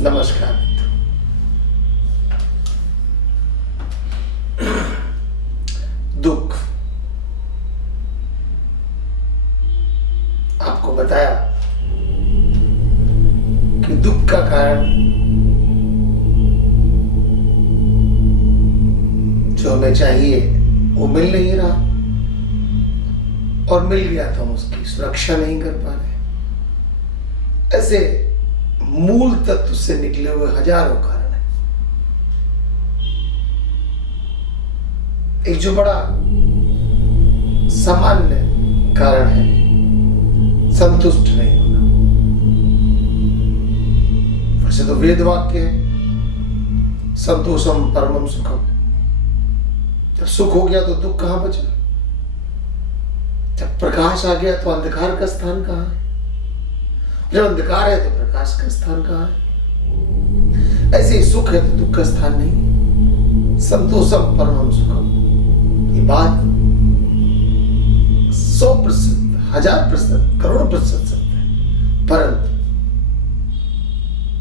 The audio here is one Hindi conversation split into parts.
नमस्कार मित्रों। दुख आपको बताया कि दुख का कारण जो हमें चाहिए वो मिल नहीं रहा, और मिल गया तो हम उसकी सुरक्षा नहीं कर पा रहे। ऐसे मूल तत्व से निकले हुए हजारों कारण हैं। एक जो बड़ा सामान्य कारण है संतुष्ट नहीं होना। वैसे तो वेद वाक्य है, संतोषम परमम सुखम। जब सुख हो गया तो दुख कहां बचा? जब प्रकाश आ गया तो अंधकार का स्थान कहां है? जब अंधकार है तो प्रकाश का स्थान कहां है? ऐसे ही सुख है तो दुख का स्थान नहीं। संतोषम परमम सुखम, ये बात 100%, 1000%, करोड़% सत्य है, परंतु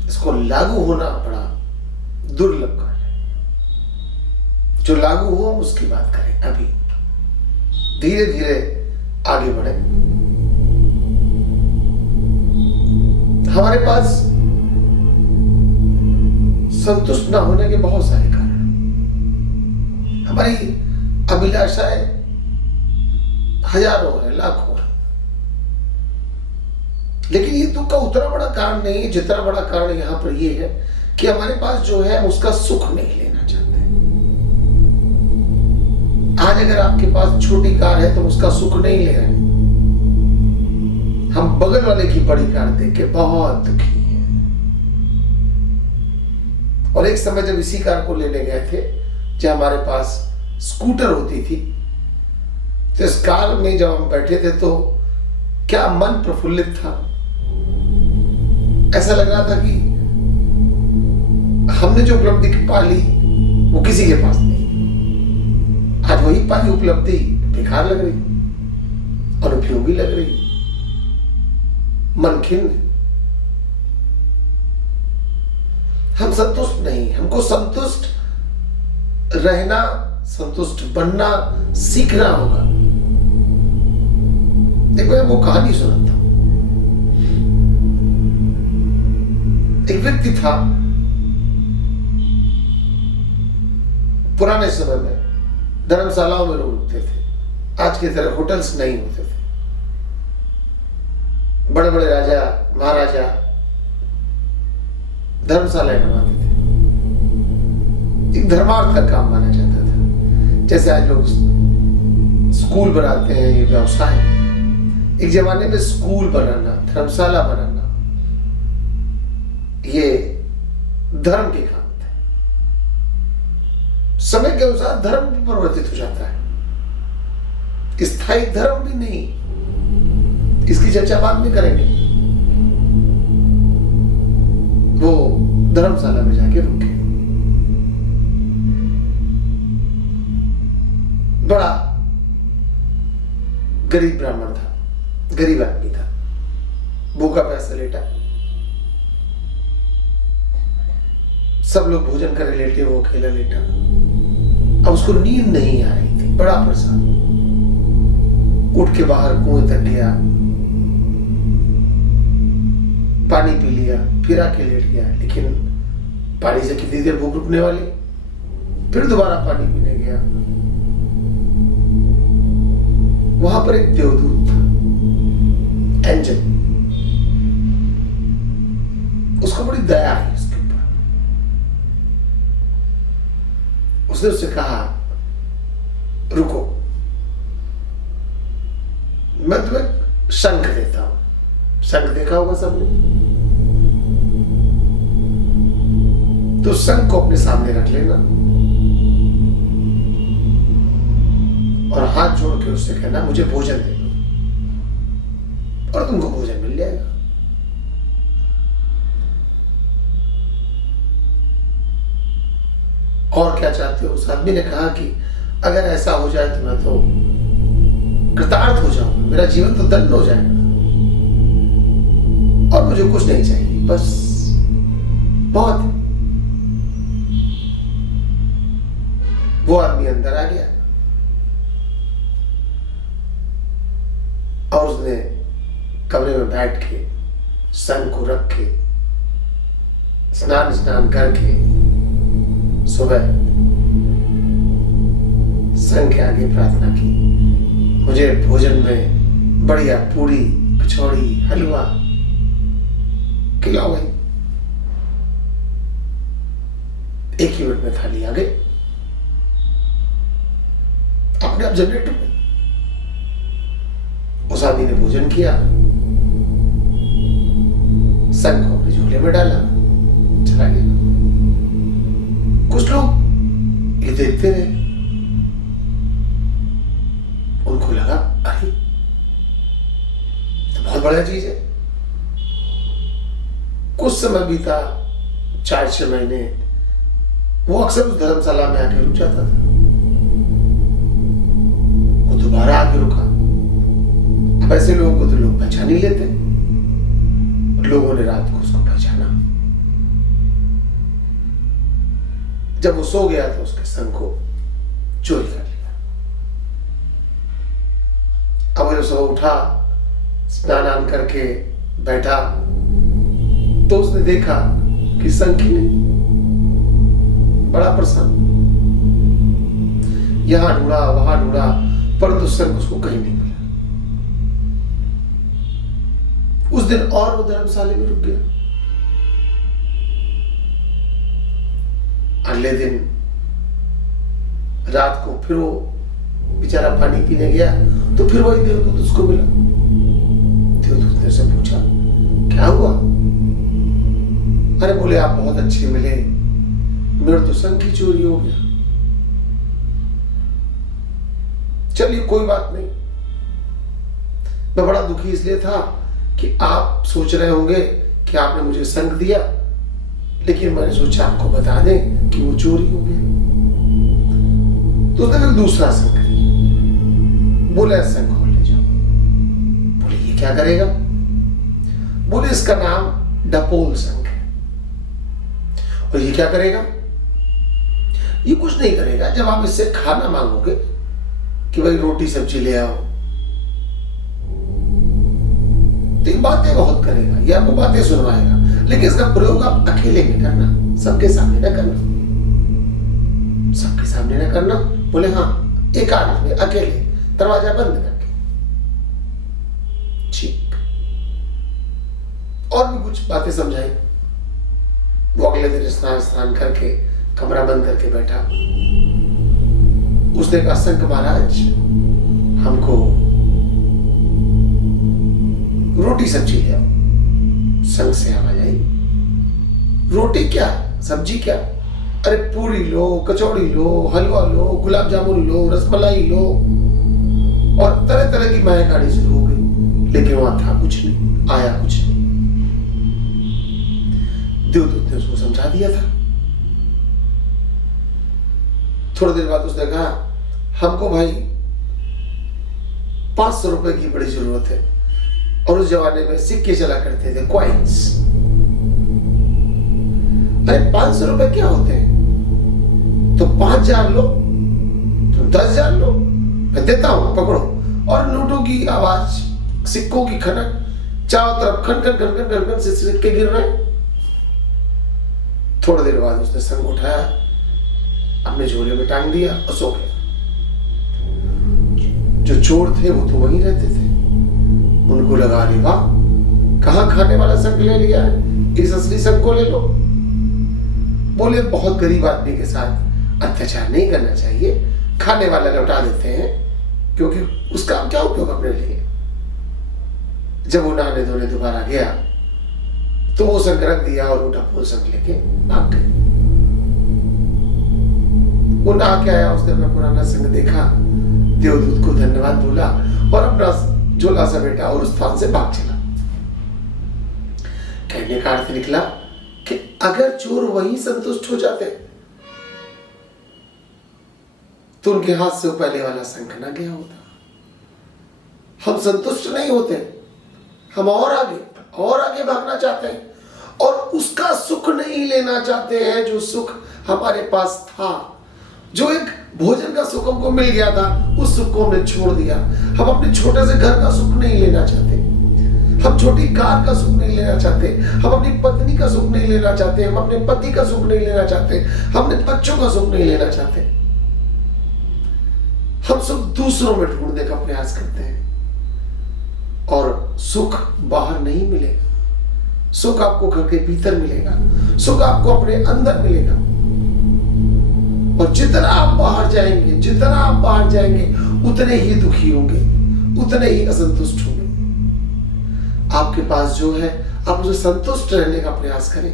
इसको लागू होना बड़ा दुर्लभ कार्य है। जो लागू हो उसकी बात करें। अभी धीरे धीरे आगे बढ़े। हमारे पास संतुष्ट न होने के बहुत सारे कारण हैं। हमारी अभिलाषाएं हजारों हैं, लाखों हैं, लेकिन ये दुख का उतना बड़ा कारण नहीं है जितना बड़ा कारण यहां पर यह है कि हमारे पास जो है उसका सुख नहीं लेना चाहते। आज अगर आपके पास छोटी कार है तो उसका सुख नहीं ले रहे। हम बगल वाले की बड़ी कार देख के बहुत दुखी हैं। और एक समय जब इसी कार को लेने गए थे, जब हमारे पास स्कूटर होती थी, तो इस कार में जब हम बैठे थे तो क्या मन प्रफुल्लित था। ऐसा लग रहा था कि हमने जो उपलब्धि पाली वो किसी के पास नहीं। आज वही पाली उपलब्धि बेकार लग रही, अनुपयोगी लग रही, मन खिन्न। हम संतुष्ट नहीं। हमको संतुष्ट रहना, संतुष्ट बनना सीखना होगा। देखो, मैं वो कहानी सुना था। एक व्यक्ति था, पुराने समय में धर्मशालाओं में लोग रुकते थे। आज की तरह होटल्स नहीं होते थे। बड़े बड़े राजा महाराजा धर्मशालाएं बनवाते थे। एक धर्मार्थ का काम माना जाता था। जैसे आज लोग स्कूल बनाते हैं, ये व्यवसाय। एक जमाने में स्कूल बनाना, धर्मशाला बनाना, ये धर्म के काम थे। समय के अनुसार धर्म भी परिवर्तित हो जाता है। स्थायी धर्म भी नहीं। इसकी चर्चा बाद में करेंगे। वो धर्मशाला में जाके रुके। बड़ा गरीब ब्राह्मण था, गरीब आदमी था, भूखा प्यासा लेटा। सब लोग भोजन करे लेटे, वो अकेला लेटा। अब उसको नींद नहीं आ रही थी, बड़ा परेशान। उठ के बाहर कुएं तक गया, पानी पी लिया, फिर आके लेट गया। लेकिन पानी से कितनी देर भूख रुकने वाली? फिर दोबारा पानी पीने गया। वहां पर एक देवदूत था, एंजल। उसको बड़ी दया है उसके ऊपर। उसने उससे कहा, रुको, मैं तुम्हें शंख देता हूं। शंख देखा होगा सबने। तो शंख को अपने सामने रख लेना और हाथ जोड़ के उससे कहना, मुझे भोजन दे दो, और तुमको भोजन मिल जाएगा। और क्या चाहते हो? उस आदमी ने कहा कि अगर ऐसा हो जाए तो मैं तो कृतार्थ हो जाऊंगा, मेरा जीवन तो धन्य हो जाएगा और मुझे कुछ नहीं चाहिए, बस बहुत। वो आदमी अंदर आ गया और उसने कमरे में बैठ के संग को रख के स्नान करके सुबह संग के आगे प्रार्थना की, मुझे भोजन में बढ़िया पूरी कचौड़ी हलवा खिलाओ भाई। 1 ही मिनट में थाली आ गई अपने आप जनरेटर में। उस आदमी ने भोजन किया, संग को अपने झोले में डाला, चला गया। कुछ लोग ये देखते रहे, उनको लगा अरे तो बहुत बढ़िया चीज है। कुछ समय बीता, 4-6 महीने, वो अक्सर उस धर्मशाला में आके रुक जाता था। वो दोबारा आके रुका। अब ऐसे लोगों को तो लोग पहचान ही लेते। लोगों ने रात को उसको पहचाना। जब वो सो गया तो उसके संग को चोरी कर लिया। अब जब सुबह उठा, स्नान करके बैठा तो उसने देखा कि संग की नहीं। बड़ा प्रसन्न, यहां ढूंढा वहां ढूंढा, परंतु संग उसको कहीं नहीं मिला। उस दिन और वो धर्मशाला में रुक गया। अगले दिन रात को फिर वो बेचारा पानी पीने गया तो फिर वही देवदूत उसको मिला। देवदूत ने उससे पूछा क्या हुआ? अरे बोले आप बहुत अच्छे मिले, मेरे तो संग की चोरी हो गया। चलिए कोई बात नहीं, मैं बड़ा दुखी इसलिए था कि आप सोच रहे होंगे कि आपने मुझे संग दिया, लेकिन मैंने सोचा आपको बता दें कि वो चोरी हो गया। तो उसने फिर दूसरा संग दिया। बोले संग खोल ले जाओ। बोले ये क्या करेगा? बोले इसका नाम डपोल संग है। और ये क्या करेगा? ये कुछ नहीं करेगा। जब आप इससे खाना मांगोगे कि भाई रोटी सब्जी ले आओ, तो ये बातें बहुत करेगा, ये आपको बातें सुनवाएगा, लेकिन इसका प्रयोग आप अकेले में करना, सबके सामने ना करना। सबके सामने ना करना। बोले हाँ, एकांत में अकेले, दरवाजा बंद करके। ठीक। और भी कुछ बातें समझाई। वो अगले दिन स्नान करके कमरा बंद करके बैठा। उसने कहा संक महाराज, हमको रोटी सब्जी ले आओ। संग से आवाज आई, रोटी क्या सब्जी क्या? अरे पूरी लो, कचौड़ी लो, हलवा लो, गुलाब जामुन लो, रसमलाई लो। और तरह तरह की माया गाड़ी शुरू हो गई, लेकिन वहां था कुछ नहीं, आया कुछ नहीं। देवदूत ने उसको समझा दिया था। थोड़ी देर बाद उसने कहा हमको भाई 500 रुपए की बड़ी जरूरत है। और उस जमाने में सिक्के चला करते थे, कॉइन्स। अरे 500 रुपए क्या होते हैं? तो 5000 लो, तुम 10,000 लो, मैं देता हूं, पकड़ो। और नोटों की आवाज, सिक्कों की खनक, चारों तरफ खन खन खन खन खन से सिक्के गिर रहे। थोड़ी देर बाद उसने संग उठाया, अपने झोले में टांग दिया और सो गया। जो चोर थे वो तो वहीं रहते थे। उनको लगा अरे वाह, कहां खाने वाला संग ले लिया है, इस असली संग को ले लो। बोले बहुत गरीब आदमी के साथ अत्याचार नहीं करना चाहिए, खाने वाला लौटा देते हैं, क्योंकि उसका क्या उपयोग अपने लिए। जब वो नहाने धोने दोबारा गया तो वो संग रख दिया और वो डपोल संग लेके भाग गए। वो नहा के आया, उसने अपना पुराना संग देखा, देवदूत को धन्यवाद बोला और अपना झोला समेटा और उस स्थान से भाग चला। कहने का अर्थ निकला कि अगर चोर वहीं संतुष्ट हो जाते तो उनके हाथ से वो पहले वाला शंख ना गया होता। हम संतुष्ट नहीं होते, हम और आगे भागना चाहते हैं और उसका सुख नहीं लेना चाहते हैं जो सुख हमारे पास था। जो एक भोजन का सुख हमको मिल गया था, उस सुख को हमने छोड़ दिया। हम अपने छोटे से घर का सुख नहीं लेना चाहते, हम छोटी कार का सुख नहीं लेना चाहते, हम अपनी पत्नी का सुख नहीं लेना चाहते, हम अपने पति का सुख नहीं लेना चाहते, हम अपने बच्चों का सुख नहीं लेना चाहते। हम सुख दूसरों में ढूंढने का प्रयास करते हैं और सुख बाहर नहीं मिलेगा। सुख आपको घर के भीतर मिलेगा, सुख आपको अपने अंदर मिलेगा। और जितना आप बाहर जाएंगे उतने ही दुखी होंगे, उतने ही असंतुष्ट होंगे। आपके पास जो है आप उसे संतुष्ट रहने का प्रयास करें।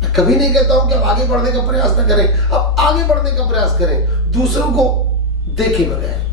मैं कभी नहीं कहता हूं कि आप आगे बढ़ने का प्रयास ना करें, आप आगे बढ़ने का प्रयास करें, दूसरों को देखे बगैर।